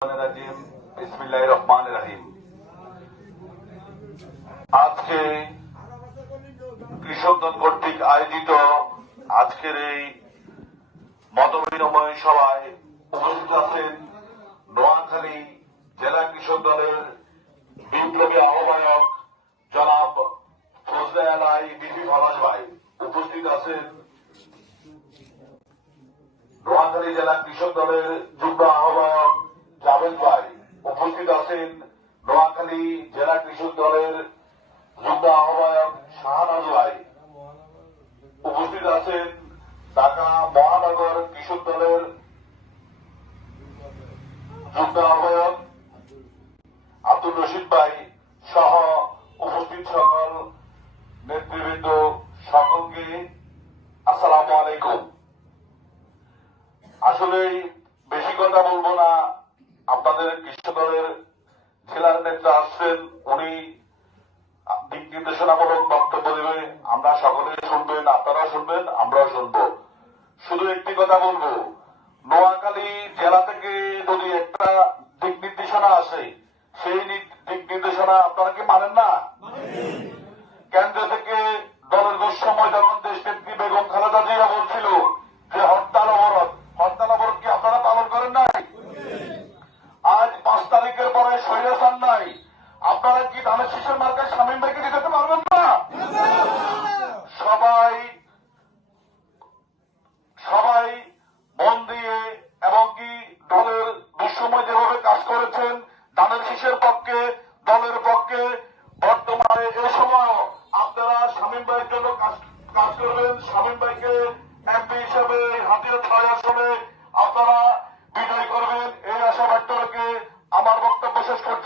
বিসমিল্লাহির রহমানির রহিম। আজকে কৃষকগণ কর্তৃক আয়োজিত আজকের এই মতবিনিময় সভায় উপস্থিত আছেন নোয়াখালী জেলা কৃষক দলের বিপ্লবী আহ্বায়ক জনাব ফজলে আলাই বিপি পলাশ ভাই। উপস্থিত আছেন নোয়াখালী জেলা কৃষক দলের যুগ্ম আহ্বায়ক জাভেদ ভাই। উপস্থিত আছেন নোয়াখালী জেলা কৃষক দলের যুগ্ম আহ্বায়ক শাহনাজ ভাই। উপস্থিত আছেন ঢাকা মহানগর কৃষক দলের যুগ্ম আহ্বায়ক আব্দুর রশিদ ভাই সহ উপস্থিত সকল নেতৃবৃন্দ, সকলকে আসসালামু আলাইকুম। আসলে বেশি কথা বলবো না, আপনাদের কৃষক দলের জেলার নেতা আসছেন, উনি দিক নির্দেশনামূলক বক্তব্য দেবে, আমরা সকলে শুনবেন, আপনারাও শুনবেন, আমরাও শুনবো। শুধু একটি কথা বলবো, নোয়াখালী জেলা থেকে যদি একটা দিক নির্দেশনা আসে, সেই দিক নির্দেশনা আপনারা কি মানেন না? কেন্দ্র থেকে দলের দুঃসময় যখন দেশনেত্রী বেগম খালেদা জিয়া বলছিল যে হরতাল অবরোধ কি আপনারা পালন করেন নাই? আজ 5 তারিখের পরে স্বৈরাচার নাই, আপনারা কি ধানের শীষের মার্কায় শামীম ভাইকে দিতে পারবেন না? সবাই মন দিয়ে এবং কি দলের দুঃসময় যেভাবে কাজ করেছেন ধানের শীষের পক্ষে, দলের পক্ষে, বর্তমানে এ সময় আপনারা শামীম ভাইয়ের জন্য কাজ করবেন। শামীম ভাইকে এমপি হিসেবে হাতিয়ার 6 আসনে আপনারা বিজয় করবেন, এই আশা ব্যক্ত রেখে আমার বক্তব্য শেষ করছি।